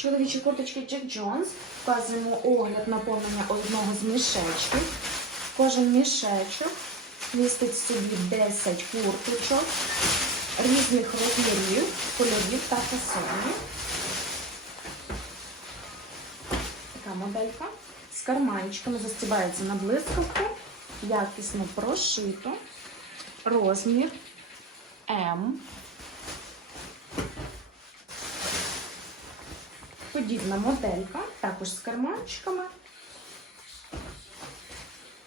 Чоловічі курточки Jack Jones. Вказуємо огляд наповнення одного з мішечків. Кожен мішечок містить собі 10 курточок різних розмірів, кольорів та фасонів. Така моделька з карманчиками застібається на блискавку, якісно прошито, розмір М. Подібна моделька, також з карманчиками.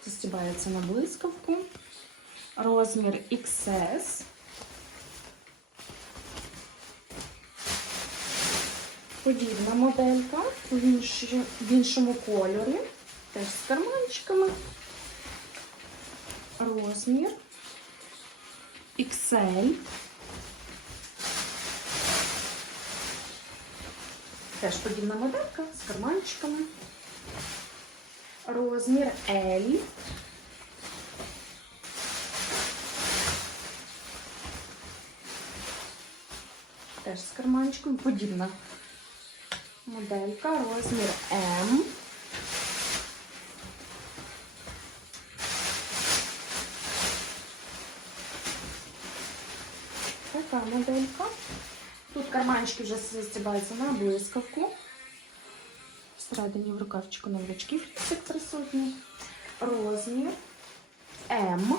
Застібається на блискавку. Розмір XS. Подібна моделька в, інші- в іншому кольорі. Теж з карманчиками. Розмір XL. Теж подібна моделька з карманчиками. Розмір L. Теж з карманчиком. Подібна моделька. Розмір М. Така моделька. Тут карманчики вже застібаються на блискавку. Всередині в рукавчику новичків фіксик присутній. Розмір М.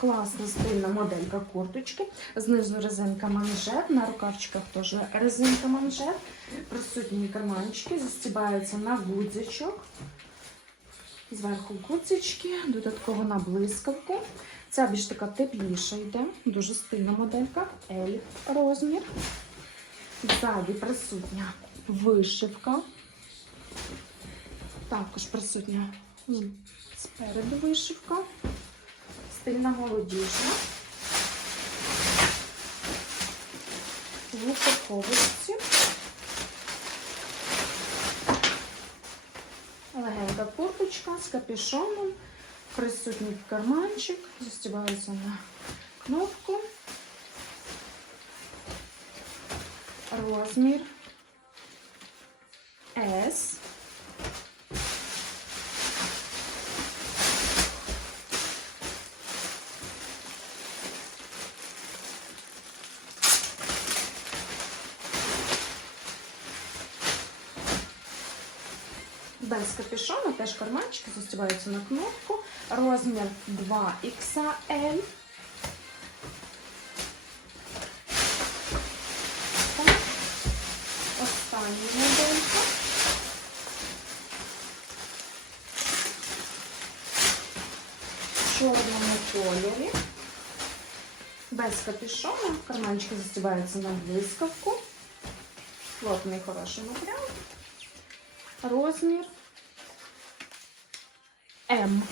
Класна стильна моделька курточки. Знизу резинка манжет, на рукавчиках теж резинка манжет. Присутні карманчики, застібаються на гудзичок. Зверху гудзички, додатково на блискавку. Ця більш така тепліша йде, дуже стильна моделька. L розмір. Ззаді присутня вишивка. Також присутня спереду вишивка. Стильна молодіжна. В упаковочці. Легенька курточка з капюшоном, присутній карманчик, застібається на кнопку. Розмір S. Без капюшона, теж карманчики застібаються на кнопку. Розмір 2XL. Так. Остання моделька. В чорному кольорі. Без капюшона. Карманчики застібаються на блискавку. Плотний хороший матеріал. Розмір М.